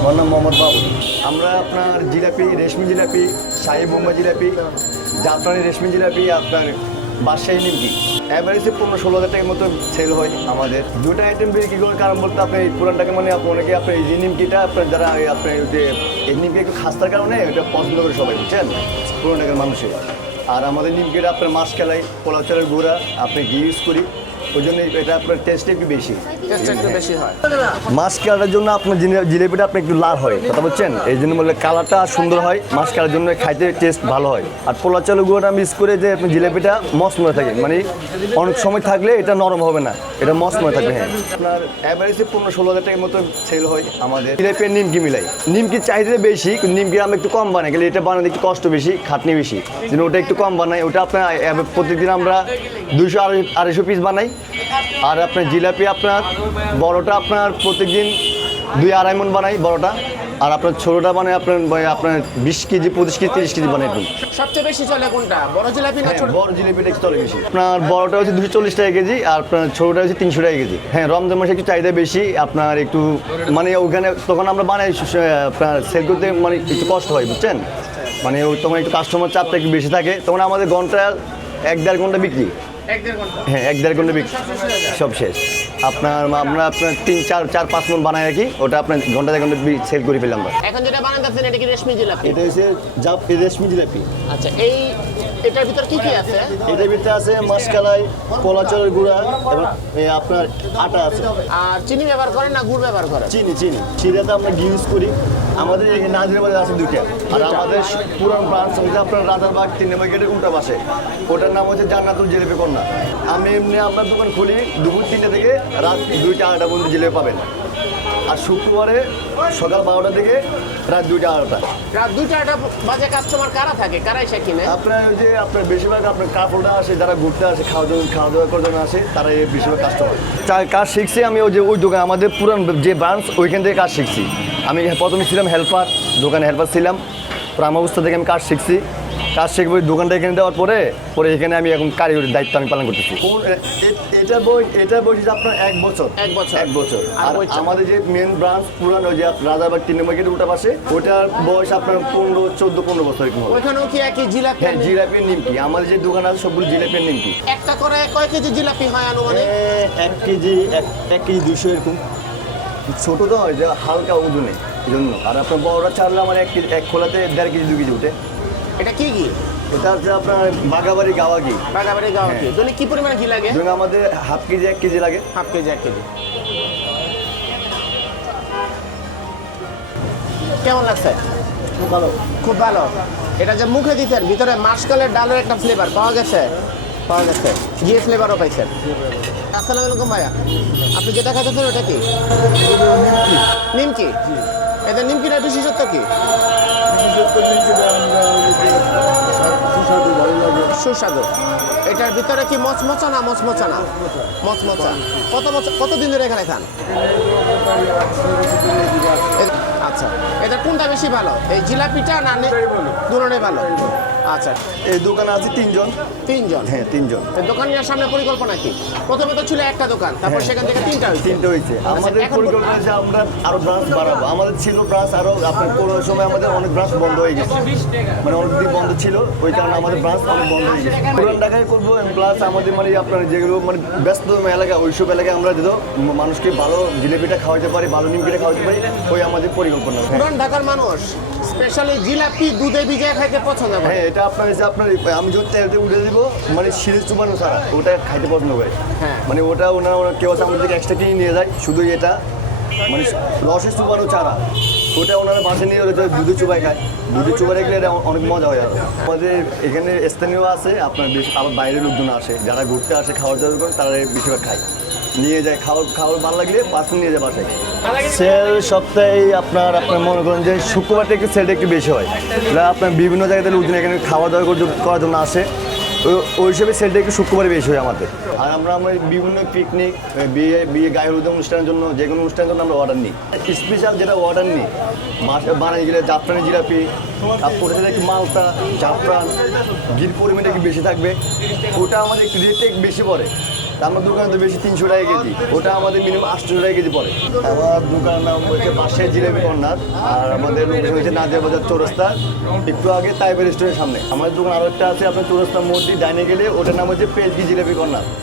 আমার নাম মোহাম্মদ বাবু। আমরা আপনার জিলাপি, রেশমি জিলাপি, শাহি বোম্বা জিলাপি, জাফরানি রেশমি জিলাপি, আপনার বাদশাহী নিমকি। অ্যাভারেজে পনেরো ষোলো হাজার টাকার মতো সেল হয় আমাদের। দুটো আইটেম বিক্রি করার কারণ বলতে আপনি এই পুরানটাকে মানে অনেকে আপনার এই নিমকিটা, আপনার যারা আপনার যে এই নিমকি একটু খাস্তার কারণে এটা পছন্দ করে সবাই, বুঝছেন? পুরানটাকের মানুষের আর আমাদের নিমকিটা আপনার মাছ খেলাই পোলা চালের গুঁড়া, আপনি ঘি ইউজ করি। ওই জন্য এটা আপনার টেস্ট একটু বেশি। টেস্টটা একটু বেশি হয়। মাছ কাটার জন্য আপনার জিলেপিটা আপনি একটু লাল হয় কথা বলছেন এই জন্য বললে কালারটা সুন্দর হয় মাছ কাটার জন্য খাইতে টেস্ট ভালো হয়। আর পোলা চালের গুঁড়োটা মিক্স করে যে আপনি জিলেপিটা মসময় থাকে মানে অনেক সময় থাকলে এটা নরম হবে না এটা মসময় থাকবে হ্যাঁ। আপনার অ্যাভারেজে পনেরো ষোলো হাজার টাকার মতো সেল হয় আমাদের। জিলেপি নিমকি মিলাই। নিমকির চাহিদা বেশি নিমকি আমরা একটু কম বানাই গেলে এটা বানাতে একটু কষ্ট বেশি খাটনি বেশি। যেন ওটা একটু কম বানাই ওটা আপনার প্রত্যেকদিন আমরা দুইশো আড়াই আড়াইশো পিস বানাই। আর আপনার জিলাপি আপনার বড়টা আপনার প্রত্যেকদিন দুই আড়াই মন বানাই বড়টা। আর আপনার ছোটোটা বানাই আপনার আপনার বিশ কেজি পঁচিশ কেজি তিরিশ কেজি বানাই সবচেয়ে বেশি চলে কোনটা? বড় জিলাপি না বড় জিলিপিটা চলে বেশি। আপনার বড়টা হচ্ছে দুশো চল্লিশ টাকা কেজি আর আপনার ছোটোটা হচ্ছে তিনশো টাকা কেজি। হ্যাঁ রমজান মাসে একটু চাহিদা বেশি আপনার একটু মানে ওখানে তখন আমরা বানাই আপনার সেল করতে মানে একটু কষ্ট হয় বুঝছেন? মানে ওই তখন একটু কাস্টমার চাপটা একটু বেশি থাকে তখন আমাদের ঘণ্টা এক দেড় ঘণ্টা বিক্রি। এক দেড় ঘণ্টা? হ্যাঁ এক দেড় ঘণ্টা বিক্রি। সব শেষ। আপনার আমরা আপনার তিন চার চার পাঁচ মন বানাই রাখি। ওটা আপনার ঘণ্টা ঘণ্টা সেল করে ফেললাম এখন যেটা বানাতেছেন এটা কি রেশমি জিলাপি? এটা হচ্ছে যা রেশমি জিলাপি। আচ্ছা এই এটার ভিতর কি কি আছে? এটার ভিতরে আছে মাসকালাই কলা চালের গুঁড়া এবং আপনার আটা আছে। আর চিনি ব্যবহার করেন না গুড় ব্যবহার করেন? চিনি চিনি। চিনিতে আমরা ইউজ করি। আমাদের এখানে নাজিরাবাদে আছে দুইটা। আর আমাদের পুরান ব্রাঞ্চ হচ্ছে আপনার রাজারবাগ তিন নম্বর গেটের উল্টা পাশে। ওটার নাম হচ্ছে জান্নাতুল জিলেপি কন্যা। আমি এমনি আপনার দোকান খুলি দুপুর তিনটে থেকে রাত দুইটা আড়াইটা পর্যন্ত জিলেপি পাবেন। আর শুক্রবারে সকাল বারোটা থেকে রাত দুইটা আড়াইটা। রাত দুইটা বাজে কাস্টমার কারা থাকে? কারা এসে কিনে? আপনার ওই যে আপনার বেশিরভাগ আপনার কাপড়টা আসে যারা ঘুরতে আসে খাওয়া দাওয়া খাওয়া দাওয়া করার জন্য আসে তারা এই বেশিরভাগ কাস্টমার কাজ শিখছি আমি ওই যে ওই দোকান আমাদের পুরান যে ব্রাঞ্চ ওইখান থেকে কাজ শিখছি। আমি প্রথমে ছিলাম হেল্পার দোকানে হেল্পার ছিলাম। প্রাম অবস্থা থেকে আমি কাজ শিখছি। কাজ শিখব ওই দোকানটা এখানে দেওয়ার পরে পরে এখানে আমি এখন কারিগরির দায়িত্ব আমি পালন করতেছি। এটা বই এটা বয়স আপনার এক বছর। এক বছর। এক বছর। আর আমাদের যে মেন ব্রাঞ্চ পুরান ওই যে রাজারবাগ তিন নম্বর গেটের উল্টা পাশে ওটার বয়স আপনার পনেরো চোদ্দ পনেরো বছর ওইখানেও কি একই জিলাপি হ্যাঁ জিলাপির নিমকি আমাদের যে দোকান আছে সবগুলো জিলাপির নিমকি একটা করে কয় কেজি জিলাপি হয় আনুমানিক? এক কেজি এক এক কেজি দুশো এরকম। ছোট তো হয় যে হালকা ওজনে এই জন্য আর আপনার বড়টা ছাড়লে আমার এক কেজি এক খোলাতে দেড় কেজি দু কেজি উঠে এটা কি ঘি এটা হচ্ছে আপনার বাগাবাড়ি গাওয়া ঘি বাগাবাড়ি গাওয়া ঘি দৈনিক কি পরিমাণে ঘি লাগে? আমাদের হাফ কেজি এক কেজি লাগে। হাফ কেজি এক কেজি। কেমন লাগছে? ভালো। খুব ভালো। এটা যে মুখে দিতেন ভিতরে মাসকালের ডালের একটা ফ্লেভার পাওয়া গেছে? পাওয়া গেছে। ঘিয়ে ফ্লেভারও পাইছেন। আসসালামু আলাইকুম ভাইয়া। আপনি যেটা খাইতেছেন ওটা কি? নিমকি। এদের নিমকিটার বিশেষত্ব কি? সুস্বাদু। এটার ভিতরে কি মচমচা না মচমচা। না মচমচা কত কত দিন ধরে এখানে খান? আচ্ছা। এটা কোনটা বেশি ভালো? এই জিলাপিটা না দুরনে ভালো। আচ্ছা এই দোকানে আছে তিনজন। তিনজন? হ্যাঁ তিনজন। তো দোকানের সামনে পরিকল্পনা কি? প্রথমে তো ছিল একটা দোকান তারপর হ্যাঁ। সেখান থেকে তিনটা হয়েছে। তিনটে হয়েছে। আমাদের পরিকল্পনা আছে আমরা আরও ব্রাঞ্চ বাড়াবো। আমাদের ছিল ব্রাঞ্চ আরও আপনার করোনার সময় আমাদের অনেক ব্রাঞ্চ বন্ধ হয়ে গেছে। মানে অনেক দিন বন্ধ ছিল ওই কারণে আমাদের ব্রাঞ্চ অনেক বন্ধ হয়ে গেছে। পুরান ঢাকায় করব প্লাস আমাদের মানে আপনার যেগুলো মানে ব্যস্ত এলাকা ওইসব এলাকায় আমরা দিত মানুষকে ভালো জিলেপিটা খাওয়াতে পারি ভালো নিমকিটা খাওয়াতে পারি ওই আমাদের পরিকল্পনা। হ্যাঁ। পুরান ঢাকার মানুষ স্পেশালি জিলাপি দুধে ভিজিয়ে খাইতে পছন্দ করে। হ্যাঁ এটা আপনার হচ্ছে আপনার আমি যদি তেলতে উঠে দিব মানে সিরিজ চুবানো ছাড়া ওটা খাইতে পছন্দ করে। হ্যাঁ। মানে ওটা ওনার ওনার কেউ আছে আমাদের থেকে এক্সট্রা কিনে নিয়ে যায় শুধু এটা। মানে রসে চুবানো ছাড়া। ওটা ওনারা বাসে নিয়ে ওটা দুধে চুবাই খায়। দুধে চুবাই রাখলে এটা অনেক মজা হয় আর আমাদের এখানে স্থানীয় আছে আপনার বেশ আবার বাইরের লোকজন আসে যারা ঘুরতে আসে খাওয়ার দাওয়ার করে তারা বেশিরভাগ খায়। নিয়ে যায় খাওয়ার খাওয়ার ভালো লাগলে পার্সেল নিয়ে যায় বাসায়। সেল সপ্তাহে আপনার আপনার মনে করেন যে শুক্রবারটা একটু সেলটা একটু বেশি হয়। এটা আপনার বিভিন্ন জায়গা থেকে লোকজন এখানে খাওয়া দাওয়া করে- করার জন্য আসে। ওই- হিসেবে সেলটা একটু শুক্রবারে বেশি হয় আমাদের। আর আমরা আমরা বিভিন্ন পিকনিক বিয়ে বিয়ে গায়ে হলুদ অনুষ্ঠানের জন্য যে কোনো অনুষ্ঠানের জন্য আমরা অর্ডার নিই। স্পেশাল যেটা অর্ডার নিই বানাই গেলে জাফরানি জিলাপি তারপরে সেটা একটু মালটা জাফরান গির পরিমাণটা একটু বেশি থাকবে। ওটা আমাদের একটু রেটে বেশি পড়ে। আমার দোকানে তো বেশি তিনশো টাকা কেজি। ওটা আমাদের মিনিমাম আটশো টাকা কেজি পড়ে। আমার দোকানের নাম হচ্ছে পাশে জিলেবি কর্নার আর আমাদের লোকেশন হচ্ছে নাদিয়া বাজার চৌরাস্তা। একটু আগে তাইবের রেস্টুরেন্টের সামনে। আমাদের দোকান আরও একটা আছে, আপনার চৌরাস্তা দিয়ে ডাইনে গেলে ওটার নাম হচ্ছে পেজগি জিলেবি কর্নার